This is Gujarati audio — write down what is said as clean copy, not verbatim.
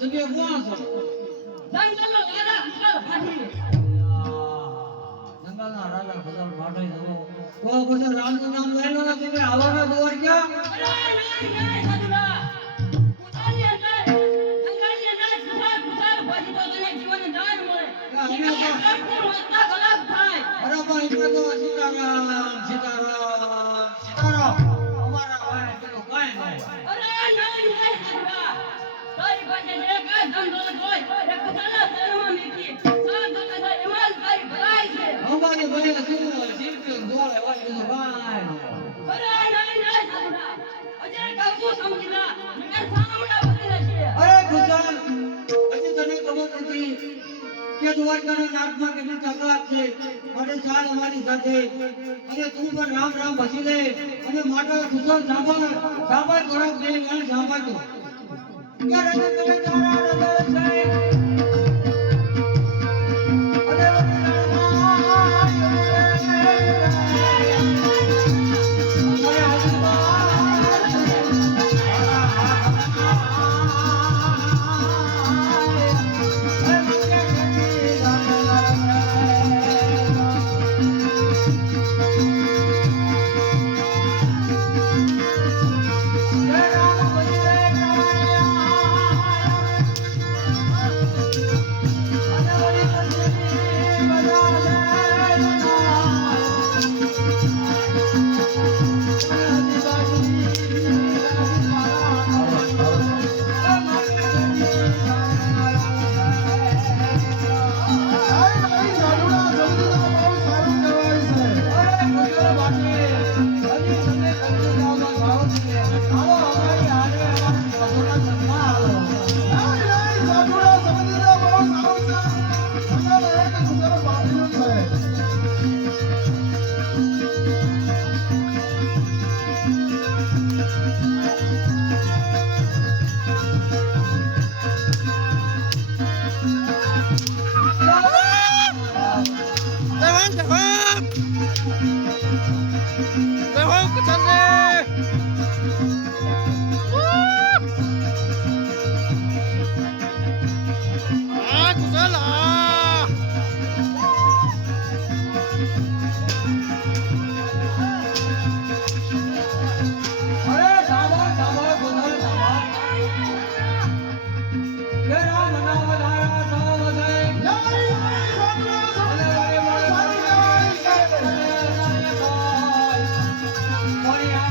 તમે કોણ છો? જંગલનો રાજા ખુશાલ ફાટી. જંગલના રાજા ખુશાલ ફાટી છો. તો પછી રામનું નામ લઈ લો ને તમે આવવાના દોર ક્યાં? અરે નહીં સાધુરા. ખુશાલની અંદર જંગલની અંદર ખુશાલ ફાટી તો તને જીવન દાન મળે. અમે તો સંપૂર્ણ વાર્તા કલાક થાય. અરે પણ એટલે તો સીતારામ અમારા ભાઈ પેલો કાંઈ ન હોય. અરે નહીં સાધુરા. તારી પાસે જે કાંઈ ધંધો હોય એ ખુશાલના શરણમાં મૂકી. સાત વખત એમાં જ તારી ભલાઈ છે. અમારી ભાઈ શું શિલ્પી દોડે હોય બીજું કાંઈ ન હોય. અરે નહીં સાધુરા. અજય કહું છું સમજી લા. નકર સામડા ભરી રહેશે. અરે ખુશાલ હજી તને ખબર નથી કે દ્વારકાના નાટમાં કેટલી તકરાર છે અને ચાલ અમારી સાથે અને તું પણ રામ રામ ભસી લે અને માટે ખુશાલ સાંભળ ખોરાક દે અને સાંભળતો કે રજત તમે તારા હૃદય છે Morning.